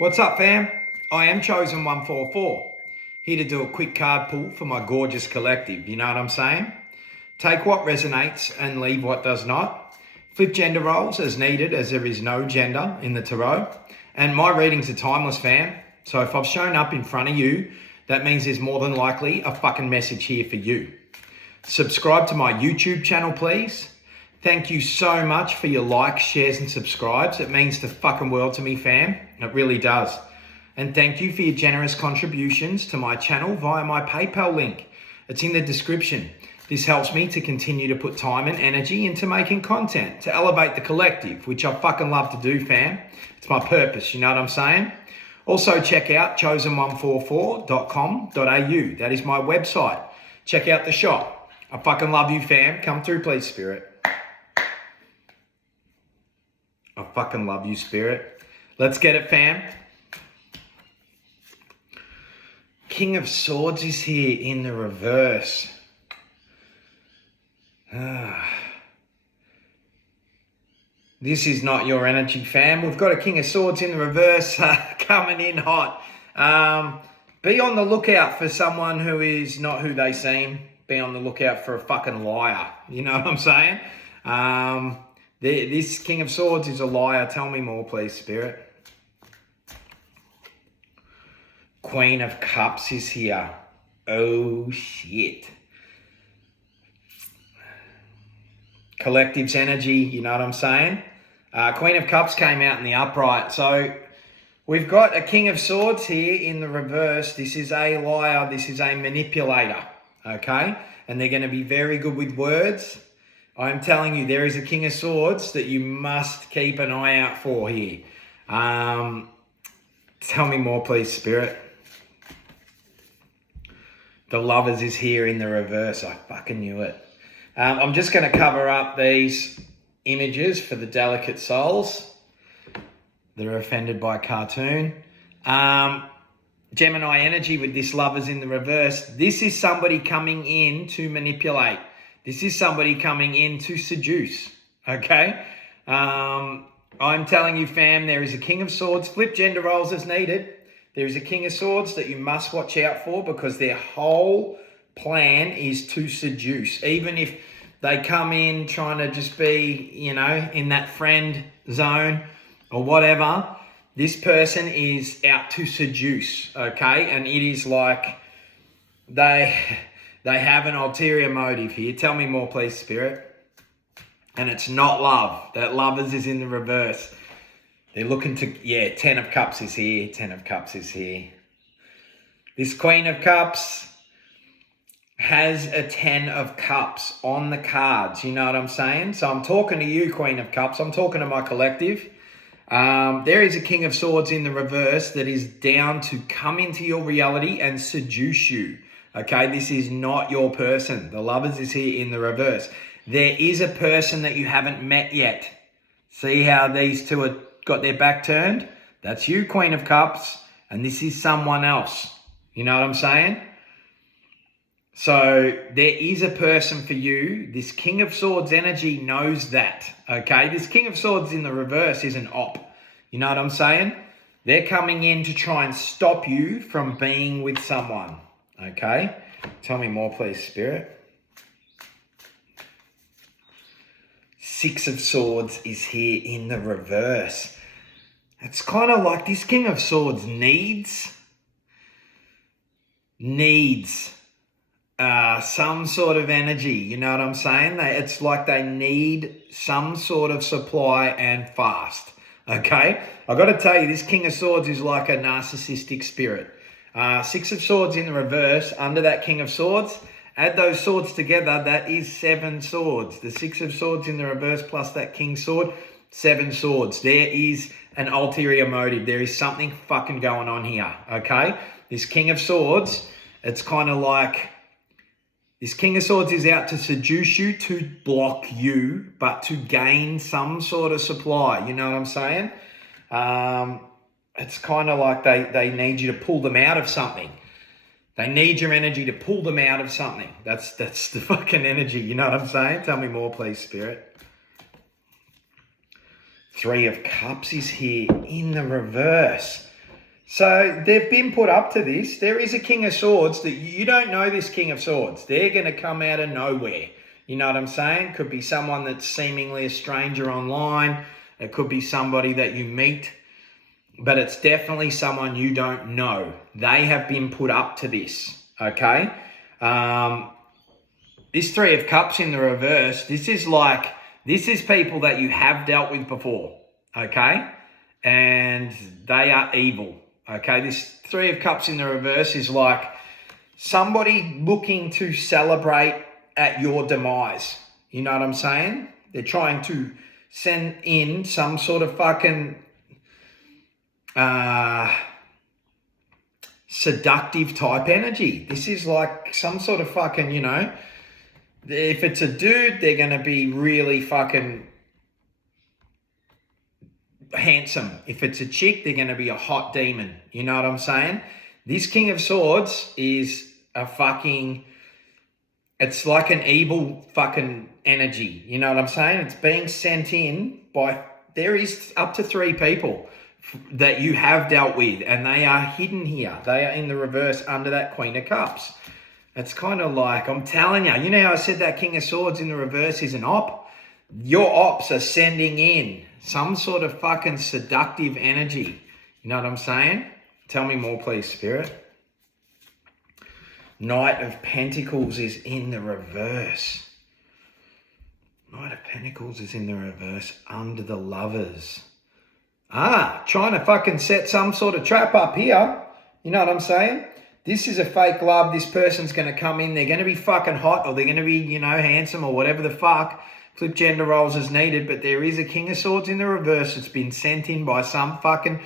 What's up, fam? I am Chosen144, here to do a quick card pull for my gorgeous collective, you know what I'm saying? Take what resonates and leave what does not. Flip gender roles as needed, as there is no gender in the tarot. And my readings are timeless, fam. So if I've shown up in front of you, that means there's more than likely a fucking message here for you. Subscribe to my YouTube channel, please. Thank you so much for your likes, shares, and subscribes. It means the fucking world to me, fam. It really does. And thank you for your generous contributions to my channel via my PayPal link. It's in the description. This helps me to continue to put time and energy into making content, to elevate the collective, which I fucking love to do, fam. It's my purpose, you know what I'm saying? Also check out chosen144.com.au. That is my website. Check out the shop. I fucking love you, fam. Come through, please, Spirit. I fucking love you, Spirit. Let's get it, fam. King of Swords is here in the reverse. This is not your energy, fam. We've got a King of Swords in the reverse coming in hot. Be on the lookout for someone who is not who they seem. Be on the lookout for a fucking liar. You know what I'm saying? This King of Swords is a liar. Tell me more, please, Spirit. Queen of Cups is here. Oh, shit. Collective's energy, you know what I'm saying? Queen of Cups came out in the upright. So we've got a King of Swords here in the reverse. This is a liar. This is a manipulator, okay? And they're going to be very good with words. I'm telling you, there is a King of Swords that you must keep an eye out for here. Tell me more, please, Spirit. The Lovers is here in the reverse. I fucking knew it. I'm just going to cover up these images for the delicate souls that are offended by cartoon. Gemini energy with this Lovers in the reverse. This is somebody coming in to manipulate. This is somebody coming in to seduce, okay? I'm telling you, fam, there is a King of Swords. Flip gender roles as needed. There is a King of Swords that you must watch out for because their whole plan is to seduce. Even if they come in trying to just be, you know, in that friend zone or whatever, this person is out to seduce, okay? And it is like they have an ulterior motive here. Tell me more, please, Spirit. And it's not love. That Lovers is in the reverse. They're looking to, yeah, 10 of Cups is here. 10 of Cups is here. This Queen of Cups has a 10 of Cups on the cards. You know what I'm saying? So I'm talking to you, Queen of Cups. I'm talking to my collective. There is a King of Swords in the reverse that is down to come into your reality and seduce you. Okay, this is not your person. The Lovers is here in the reverse. There is a person that you haven't met yet. See how these two have got their back turned? That's you, Queen of Cups, and this is someone else. You know what I'm saying? So there is a person for you. This King of Swords energy knows that. Okay, this King of Swords in the reverse is an op. You know what I'm saying? They're coming in to try and stop you from being with someone. Okay, tell me more, please, Spirit. Six of Swords is here in the reverse. It's kind of like this King of Swords needs some sort of energy. You know what I'm saying? It's like they need some sort of supply and fast. Okay, I've got to tell you, this King of Swords is like a narcissistic spirit. Six of Swords in the reverse under that King of Swords. Add those swords together, that is 7 swords. The Six of Swords in the reverse plus that King sword, 7 swords. There is an ulterior motive. There is something fucking going on here, okay? This King of Swords, it's kind of like, this King of Swords is out to seduce you, to block you, but to gain some sort of supply. You know what I'm saying? It's kind of like they need you to pull them out of something. They need your energy to pull them out of something. That's the fucking energy. You know what I'm saying? Tell me more, please, Spirit. Three of Cups is here in the reverse. So they've been put up to this. There is a King of Swords that you don't know this King of Swords. They're going to come out of nowhere. You know what I'm saying? Could be someone that's seemingly a stranger online. It could be somebody that you meet. But it's definitely someone you don't know. They have been put up to this, okay? This Three of Cups in the reverse, this is people that you have dealt with before, okay? And they are evil, okay? This Three of Cups in the reverse is like somebody looking to celebrate at your demise. You know what I'm saying? They're trying to send in some sort of fucking seductive type energy. This is like some sort of fucking, you know, if it's a dude, they're going to be really fucking handsome. If it's a chick, they're going to be a hot demon. You know what I'm saying? This King of Swords is a fucking, it's like an evil fucking energy. You know what I'm saying? It's being sent in by, there is up to 3 people that you have dealt with, and they are hidden here. They are in the reverse under that Queen of Cups. It's kind of like, I'm telling you, you know how I said that King of Swords in the reverse is an op? Your ops are sending in some sort of fucking seductive energy. You know what I'm saying? Tell me more, please, Spirit. Knight of Pentacles is in the reverse. Knight of Pentacles is in the reverse under the Lovers. Trying to fucking set some sort of trap up here. You know what I'm saying? This is a fake love. This person's going to come in. They're going to be fucking hot, or they're going to be, you know, handsome or whatever the fuck. Flip gender roles as needed. But there is a King of Swords in the reverse that's been sent in by some fucking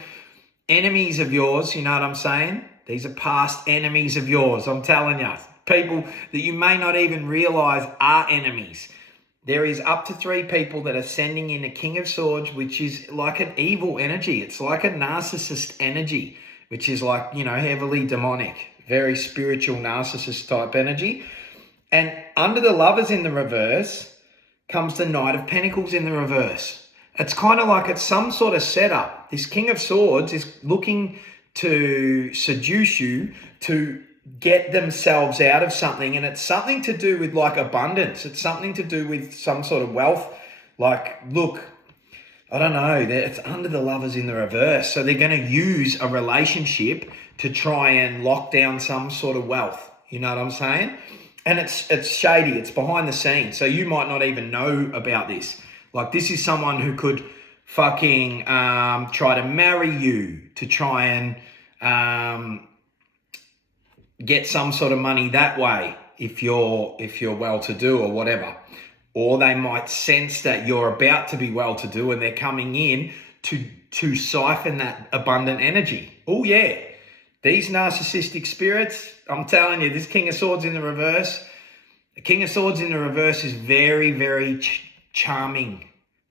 enemies of yours. You know what I'm saying? These are past enemies of yours. I'm telling you. People that you may not even realize are enemies. There is up to 3 people that are sending in a King of Swords, which is like an evil energy. It's like a narcissist energy, which is like, you know, heavily demonic, very spiritual narcissist type energy. And under the Lovers in the reverse comes the Knight of Pentacles in the reverse. It's kind of like it's some sort of setup. This King of Swords is looking to seduce you to get themselves out of something, and it's something to do with like abundance. It's something to do with some sort of wealth. Like, look, I don't know, it's under the Lovers in the reverse, so they're going to use a relationship to try and lock down some sort of wealth. You know what I'm saying? And it's shady, it's behind the scenes, so you might not even know about this. Like, this is someone who could fucking try to marry you to try and get some sort of money that way if you're well-to-do or whatever. Or they might sense that you're about to be well-to-do and they're coming in to siphon that abundant energy. Oh yeah, these narcissistic spirits, I'm telling you, this King of Swords in the reverse, the King of Swords in the reverse is very, very charming,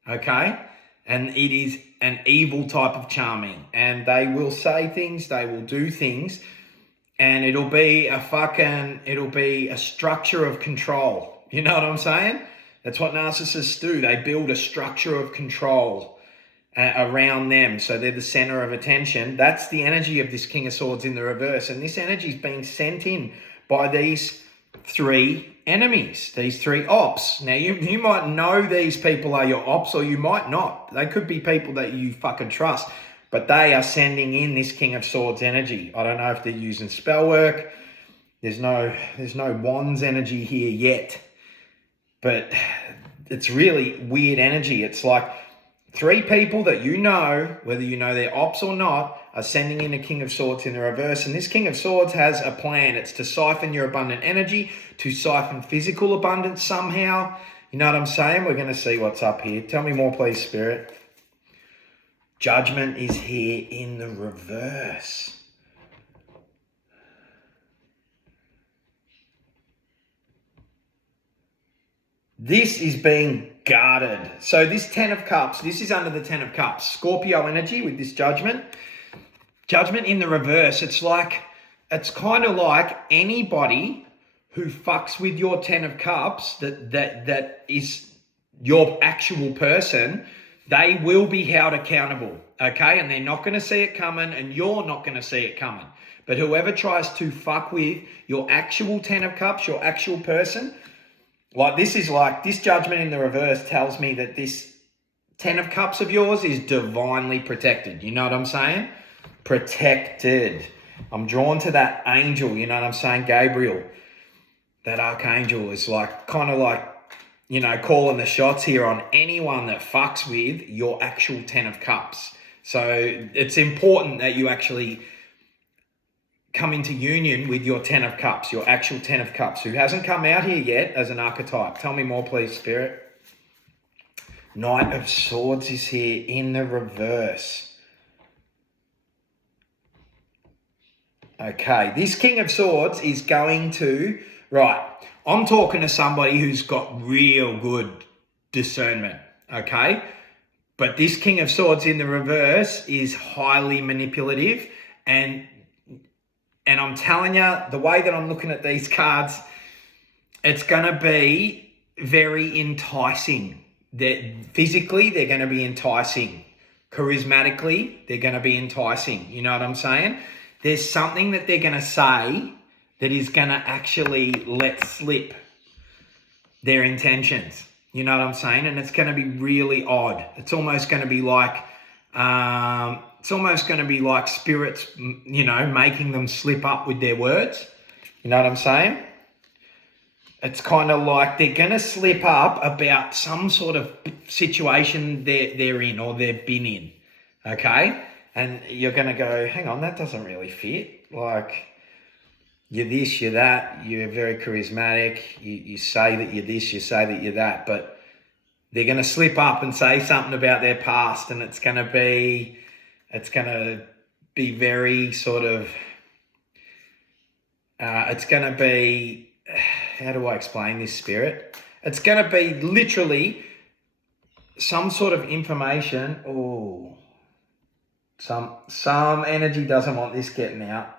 okay? And it is an evil type of charming. And they will say things, they will do things, and it'll be a structure of control. You know what I'm saying? That's what narcissists do. They build a structure of control around them, so they're the center of attention. That's the energy of this King of Swords in the reverse, and this energy is being sent in by these 3 enemies, these 3 ops. Now, you might know these people are your ops, or you might not. They could be people that you fucking trust, but they are sending in this King of Swords energy. I don't know if they're using spell work. There's no wands energy here yet, but it's really weird energy. It's like 3 people that you know, whether you know they're ops or not, are sending in a King of Swords in the reverse. And this King of Swords has a plan. It's to siphon your abundant energy, to siphon physical abundance somehow. You know what I'm saying? We're going to see what's up here. Tell me more, please, Spirit. Judgment is here in the reverse. This is being guarded. So this 10 of Cups, this is under the 10 of Cups. Scorpio energy with this Judgment. Judgment in the reverse. It's kind of like anybody who fucks with your 10 of Cups that is your actual person. They will be held accountable, okay? And they're not going to see it coming, and you're not going to see it coming. But whoever tries to fuck with your actual 10 of cups, your actual person, this judgment in the reverse tells me that this 10 of cups of yours is divinely protected. You know what I'm saying? Protected. I'm drawn to that angel, you know what I'm saying? Gabriel. That archangel is calling the shots here on anyone that fucks with your actual 10 of cups. So it's important that you actually come into union with your 10 of cups, your actual 10 of cups, who hasn't come out here yet as an archetype. Tell me more, please, Spirit. Knight of Swords is here in the reverse. Okay, this King of Swords is going to... Right, I'm talking to somebody who's got real good discernment, okay? But this King of Swords in the reverse is highly manipulative, and I'm telling you, the way that I'm looking at these cards, it's going to be very enticing. Physically, they're going to be enticing. Charismatically, they're going to be enticing. You know what I'm saying? There's something that they're going to say that is going to actually let slip their intentions. You know what I'm saying? And it's going to be really odd. It's almost going to be like... spirits, making them slip up with their words. You know what I'm saying? It's kind of like they're going to slip up about some sort of situation they're in or they've been in, okay? And you're going to go, hang on, that doesn't really fit. You're this, you're that, you're very charismatic, you say that you're this, you say that you're that, but they're going to slip up and say something about their past, and it's going to be very sort of, it's going to be, how do I explain this, Spirit? It's going to be literally some sort of information. Oh, some energy doesn't want this getting out.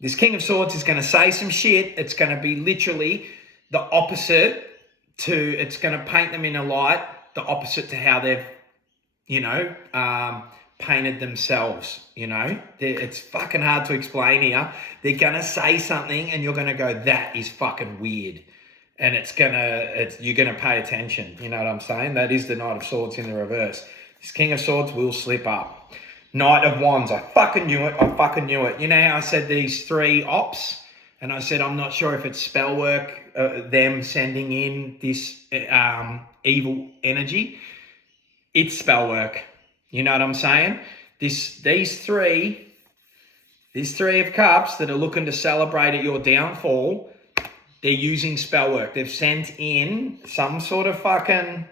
This King of Swords is going to say some shit. It's going to be literally the opposite it's going to paint them in a light, the opposite to how they've, painted themselves, It's fucking hard to explain here. They're going to say something and you're going to go, that is fucking weird. And you're going to pay attention. You know what I'm saying? That is the Knight of Swords in the reverse. This King of Swords will slip up. Knight of Wands. I fucking knew it. You know how I said these three ops? And I said, I'm not sure if it's spell work, them sending in this evil energy. It's spell work. You know what I'm saying? These three of cups that are looking to celebrate at your downfall, they're using spell work. They've sent in some sort of fucking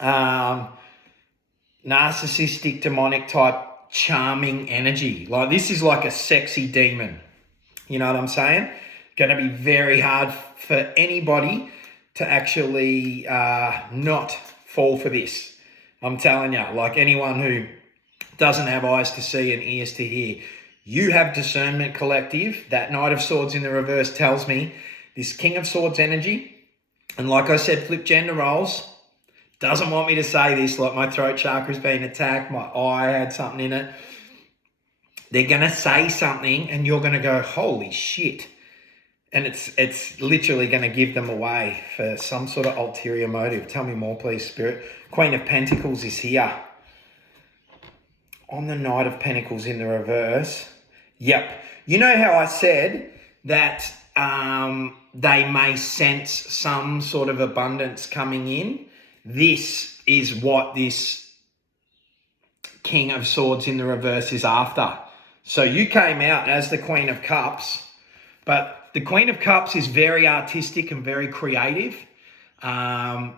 narcissistic, demonic type charming energy. This is like a sexy demon. You know what I'm saying? Going to be very hard for anybody to actually not fall for this. I'm telling you, anyone who doesn't have eyes to see and ears to hear, you have discernment, collective. That Knight of Swords in the reverse tells me this King of Swords energy, and like I said, flip gender roles, doesn't want me to say this, my throat chakra's been attacked, my eye had something in it. They're going to say something and you're going to go, holy shit. And it's literally going to give them away for some sort of ulterior motive. Tell me more, please, Spirit. Queen of Pentacles is here. On the Knight of Pentacles in the reverse. Yep. You know how I said that they may sense some sort of abundance coming in? This is what this King of Swords in the reverse is after. So you came out as the Queen of Cups, but the Queen of Cups is very artistic and very creative. And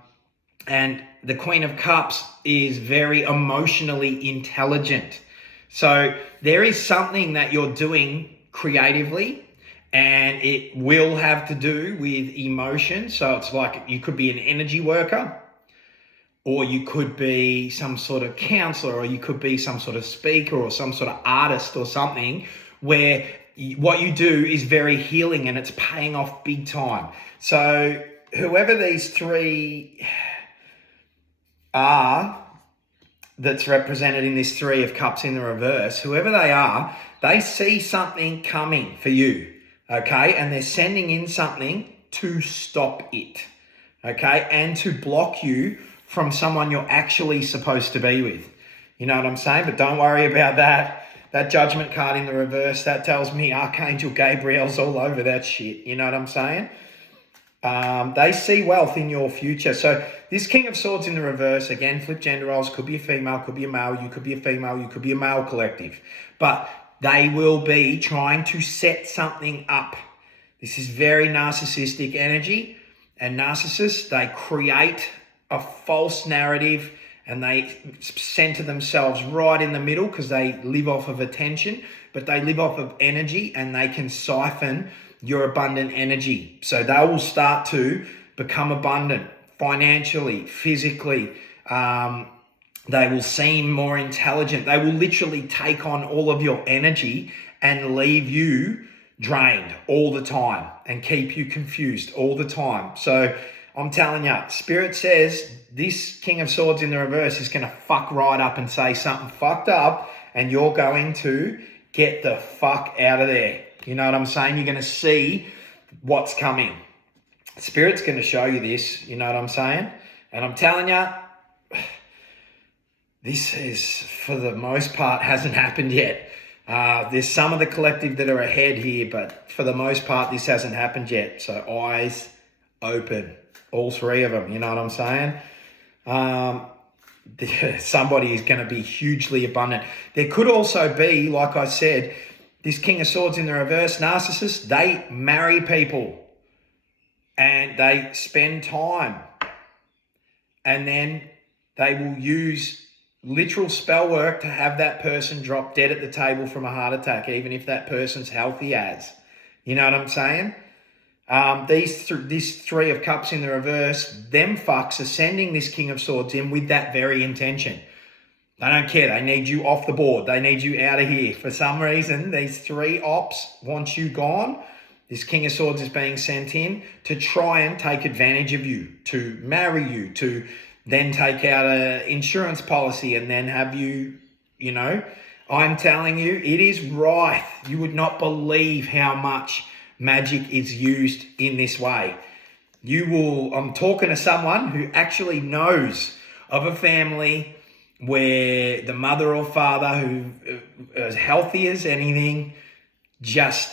the Queen of Cups is very emotionally intelligent. So there is something that you're doing creatively, and it will have to do with emotion. So it's like you could be an energy worker, or you could be some sort of counselor, or you could be some sort of speaker or some sort of artist or something where what you do is very healing and it's paying off big time. So whoever these three are, that's represented in this Three of Cups in the reverse, whoever they are, they see something coming for you, okay? And they're sending in something to stop it, okay? And to block you from someone you're actually supposed to be with. You know what I'm saying? But don't worry about that. That Judgment card in the reverse, that tells me Archangel Gabriel's all over that shit. You know what I'm saying? They see wealth in your future. So this King of Swords in the reverse, again, flip gender roles, could be a female, could be a male, you could be a female, you could be a male collective. But they will be trying to set something up. This is very narcissistic energy. And narcissists, they create a false narrative and they center themselves right in the middle because they live off of attention, but they live off of energy and they can siphon your abundant energy. So they will start to become abundant financially, physically. They will seem more intelligent. They will literally take on all of your energy and leave you drained all the time and keep you confused all the time. So I'm telling you, Spirit says this King of Swords in the reverse is going to fuck right up and say something fucked up, and you're going to get the fuck out of there. You know what I'm saying? You're going to see what's coming. Spirit's going to show you this. You know what I'm saying? And I'm telling you, this is, for the most part, hasn't happened yet. There's some of the collective that are ahead here, but for the most part, this hasn't happened yet. So eyes open. All three of them, you know what I'm saying? Somebody is going to be hugely abundant. There could also be, like I said, this King of Swords in the reverse, narcissist, they marry people and they spend time. And then they will use literal spell work to have that person drop dead at the table from a heart attack, even if that person's healthy as. You know what I'm saying? This Three of Cups in the reverse, them fucks are sending this King of Swords in with that very intention. They don't care. They need you off the board. They need you out of here. For some reason, these three ops want you gone. This King of Swords is being sent in to try and take advantage of you, to marry you, to then take out an insurance policy and then have you, you know. I'm telling you, it is rife. You would not believe how much magic is used in this way. I'm talking to someone who actually knows of a family where the mother or father, who is healthy as anything, just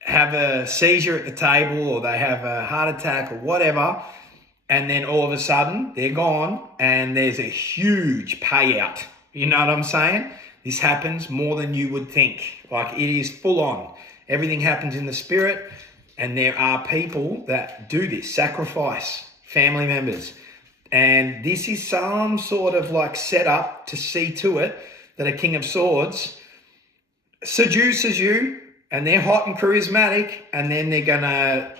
have a seizure at the table or they have a heart attack or whatever, and then all of a sudden they're gone and there's a huge payout. You know what I'm saying? This happens more than you would think. Like, it is full on. Everything happens in the spirit, and there are people that do this, sacrifice family members. And this is some sort of like setup to see to it that a King of Swords seduces you and they're hot and charismatic, and then they're going to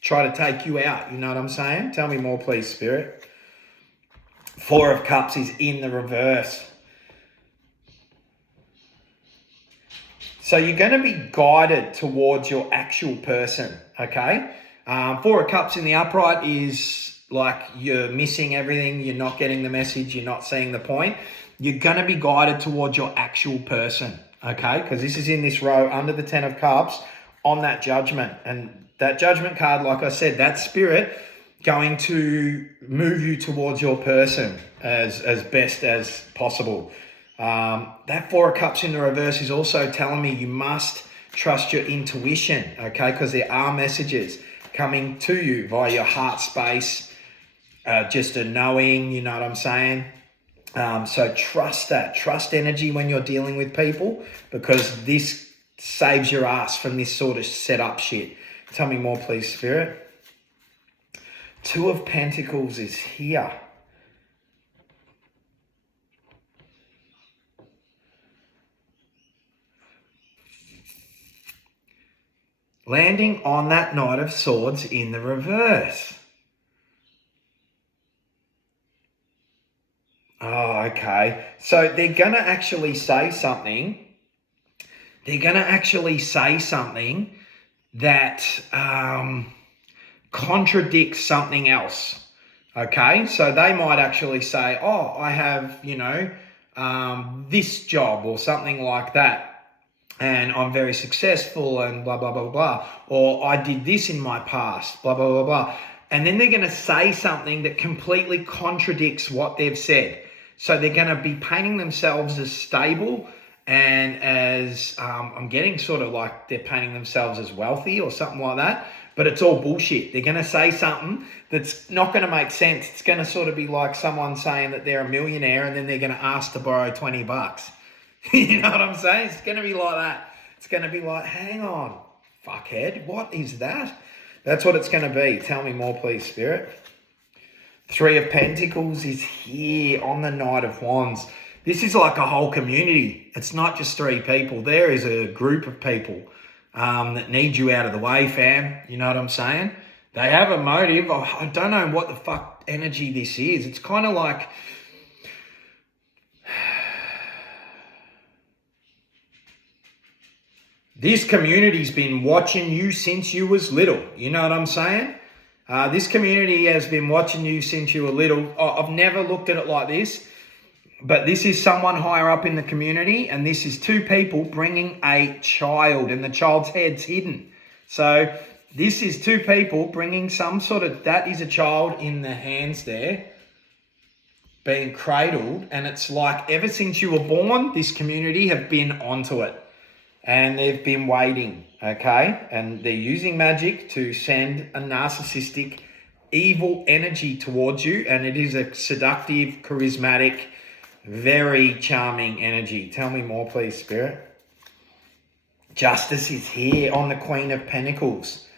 try to take you out. You know what I'm saying? Tell me more, please, Spirit. Four of Cups is in the reverse. So you're going to be guided towards your actual person, okay? Four of Cups in the upright is like you're missing everything. You're not getting the message. You're not seeing the point. You're going to be guided towards your actual person, okay? Because this is in this row under the 10 of Cups on that Judgment. And that Judgment card, like I said, that Spirit going to move you towards your person as best as possible. That Four of Cups in the reverse is also telling me you must trust your intuition, okay? Because there are messages coming to you via your heart space, just a knowing, you know what I'm saying? So trust that. Trust energy when you're dealing with people, because this saves your ass from this sort of setup shit. Tell me more, please, Spirit. Two of Pentacles is here. Landing on that Knight of Swords in the reverse. Oh, okay. So they're going to actually say something. They're going to actually say something that contradicts something else. Okay? So they might actually say, oh, I have, this job or something like that. And I'm very successful and blah, blah, blah, blah. Or I did this in my past, blah, blah, blah, blah. And then they're going to say something that completely contradicts what they've said. So they're going to be painting themselves as stable and as, I'm getting sort of like they're painting themselves as wealthy or something like that. But it's all bullshit. They're going to say something that's not going to make sense. It's going to sort of be like someone saying that they're a millionaire and then they're going to ask to borrow $20. You know what I'm saying? It's going to be like that. It's going to be like, hang on, fuckhead, what is that? That's what it's going to be. Tell me more, please, Spirit. Three of Pentacles is here on the Knight of Wands. This is like a whole community. It's not just three people. There is a group of people that need you out of the way, fam. You know what I'm saying? They have a motive. I don't know what the fuck energy this is. It's kind of like... This community's been watching you since you was little. You know what I'm saying? This community has been watching you since you were little. I've never looked at it like this, but this is someone higher up in the community, and this is two people bringing a child, and the child's head's hidden. So this is two people bringing some sort of, that is a child in the hands there, being cradled, and it's like ever since you were born, this community have been onto it. And they've been waiting, okay? And they're using magic to send a narcissistic, evil energy towards you. And it is a seductive, charismatic, very charming energy. Tell me more, please, Spirit. Justice is here on the Queen of Pentacles.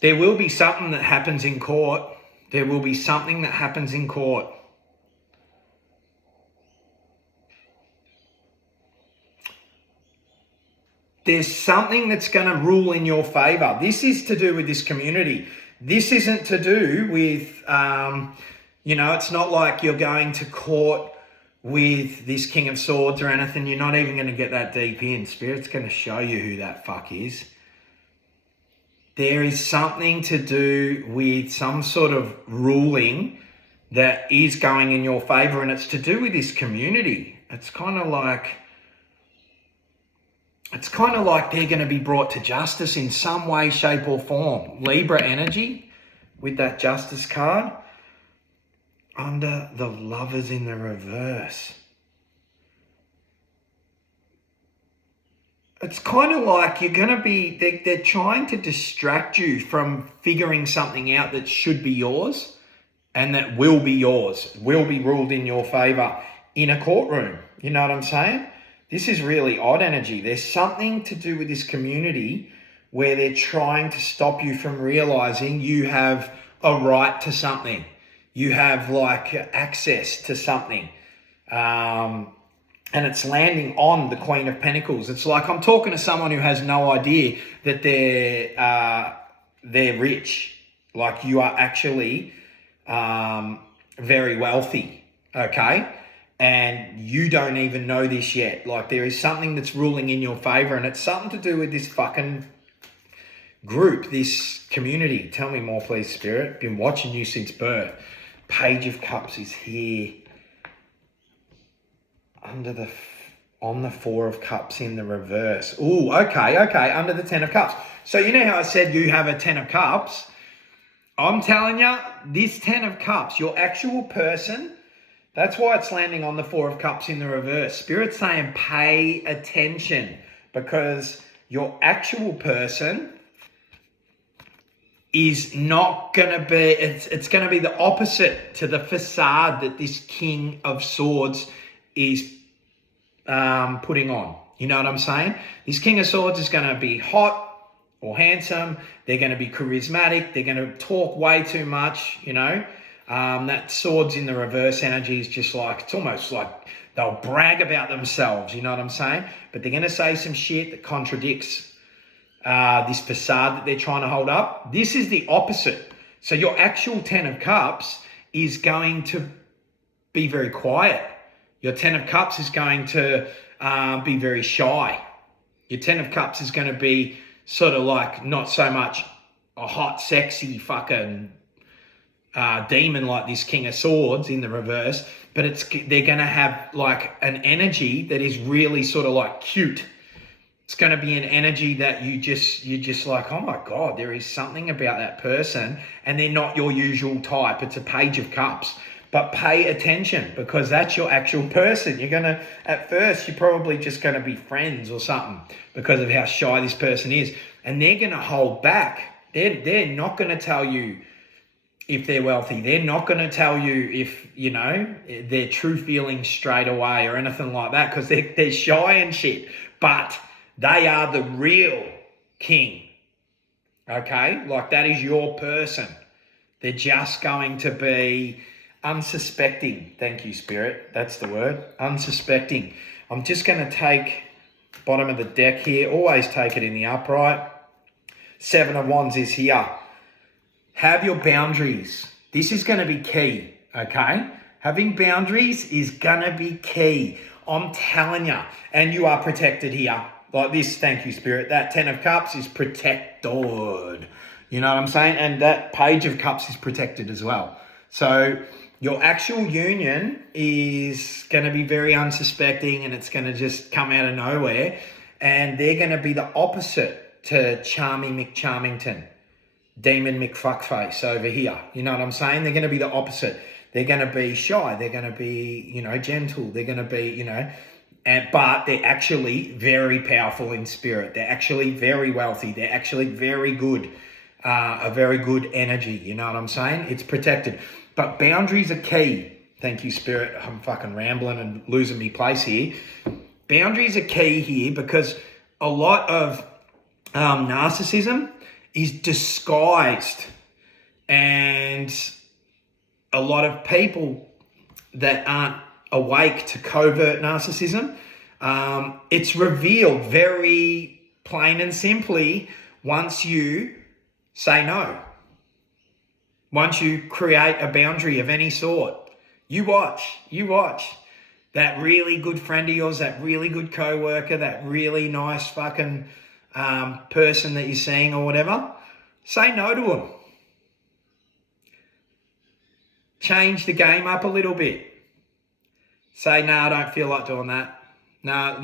There will be something that happens in court. There will be something that happens in court. There's something that's going to rule in your favor. This is to do with this community. This isn't to do with, it's not like you're going to court with this King of Swords or anything. You're not even going to get that deep in. Spirit's going to show you who that fuck is. There is something to do with some sort of ruling that is going in your favor, and it's to do with this community. It's kind of like they're going to be brought to justice in some way, shape or form. Libra energy with that Justice card. Under the Lovers in the reverse. It's kind of like you're going to be, they're trying to distract you from figuring something out that should be yours and that will be yours, will be ruled in your favor in a courtroom. You know what I'm saying? This is really odd energy. There's something to do with this community where they're trying to stop you from realizing you have a right to something. You have like access to something. And it's landing on the Queen of Pentacles. It's like I'm talking to someone who has no idea that they're rich. Like you are actually very wealthy, okay? And you don't even know this yet. Like there is something that's ruling in your favor, and it's something to do with this fucking group, this community. Tell me more, please, Spirit. Been watching you since birth. Page of Cups is here. On the Four of Cups in the reverse. Ooh, okay. Under the Ten of Cups. So you know how I said you have a Ten of Cups? I'm telling you, this Ten of Cups, your actual person, that's why it's landing on the Four of Cups in the reverse. Spirit's saying pay attention, because your actual person is not going to be, it's going to be the opposite to the facade that this King of Swords is putting on. You know what I'm saying? This King of Swords is going to be hot or handsome. They're going to be charismatic. They're going to talk way too much, you know. That Swords in the reverse energy is just like, it's almost like they'll brag about themselves, you know what I'm saying? But they're going to say some shit that contradicts this facade that they're trying to hold up. This is the opposite. So your actual Ten of Cups is going to be very quiet. Your Ten of Cups is going to be very shy. Your Ten of Cups is going to be sort of like not so much a hot, sexy fucking demon like this King of Swords in the reverse, but they're going to have like an energy that is really sort of like cute. It's going to be an energy that you're just like, oh my God, there is something about that person, and they're not your usual type. It's a Page of Cups. But pay attention, because that's your actual person. At first, you're probably just going to be friends or something because of how shy this person is. And they're going to hold back. They're not going to tell you if they're wealthy. They're not going to tell you if, their true feelings straight away or anything like that, because they're shy and shit. But they are the real king. Okay? Like, that is your person. They're just going to be unsuspecting. Thank you, Spirit. That's the word. Unsuspecting. I'm just going to take bottom of the deck here. Always take it in the upright. 7 of Wands is here. Have your boundaries. This is going to be key, okay? Having boundaries is going to be key. I'm telling you. And you are protected here. Like this, thank you, Spirit. That 10 of Cups is protected. You know what I'm saying? And that Page of Cups is protected as well. So your actual union is going to be very unsuspecting, and it's going to just come out of nowhere. And they're going to be the opposite to Charming McCharmington, Demon McFuckface over here. You know what I'm saying? They're going to be the opposite. They're going to be shy. They're going to be, gentle. They're going to be, but they're actually very powerful in spirit. They're actually very wealthy. They're actually very good, a very good energy. You know what I'm saying? It's protected. But boundaries are key. Thank you, Spirit. I'm fucking rambling and losing me place here. Boundaries are key here, because a lot of narcissism is disguised. And a lot of people that aren't awake to covert narcissism, it's revealed very plain and simply once you say no. Once you create a boundary of any sort. You watch. That really good friend of yours, that really good co-worker, that really nice fucking person that you're seeing or whatever, say no to them. Change the game up a little bit. Say, no, I don't feel like doing that. No,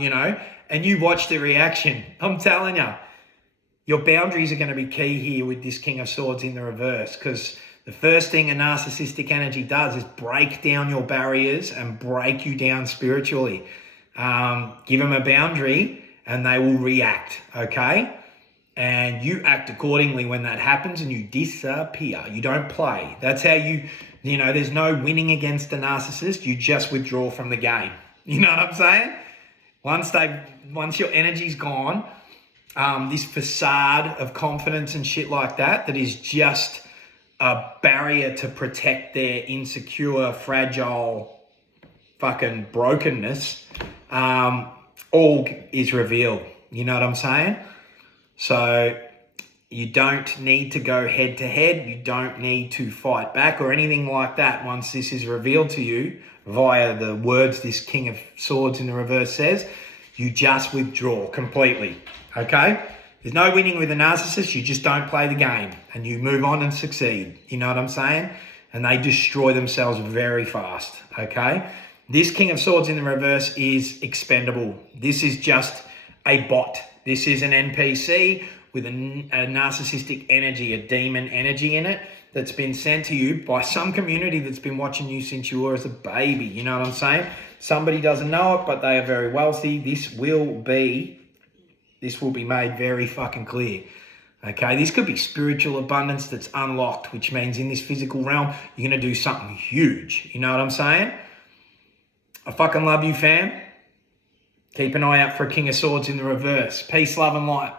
and you watch the reaction. I'm telling you, your boundaries are going to be key here with this King of Swords in the reverse, because the first thing a narcissistic energy does is break down your barriers and break you down spiritually. Give them a boundary and they will react, okay? And you act accordingly when that happens, and you disappear. You don't play. That's how there's no winning against a narcissist. You just withdraw from the game. You know what I'm saying? Once your energy's gone, this facade of confidence and shit like that is just a barrier to protect their insecure, fragile, fucking brokenness, all is revealed. You know what I'm saying? So you don't need to go head to head. You don't need to fight back or anything like that once this is revealed to you via the words this King of Swords in the reverse says. You just withdraw completely, okay? There's no winning with a narcissist. You just don't play the game and you move on and succeed. You know what I'm saying? And they destroy themselves very fast, okay? This King of Swords in the reverse is expendable. This is just a bot. This is an NPC with a narcissistic energy, a demon energy in it that's been sent to you by some community that's been watching you since you were as a baby. You know what I'm saying? Somebody doesn't know it, but they are very wealthy. This will be made very fucking clear. Okay, this could be spiritual abundance that's unlocked, which means in this physical realm, you're going to do something huge. You know what I'm saying? I fucking love you, fam. Keep an eye out for a King of Swords in the reverse. Peace, love, and light.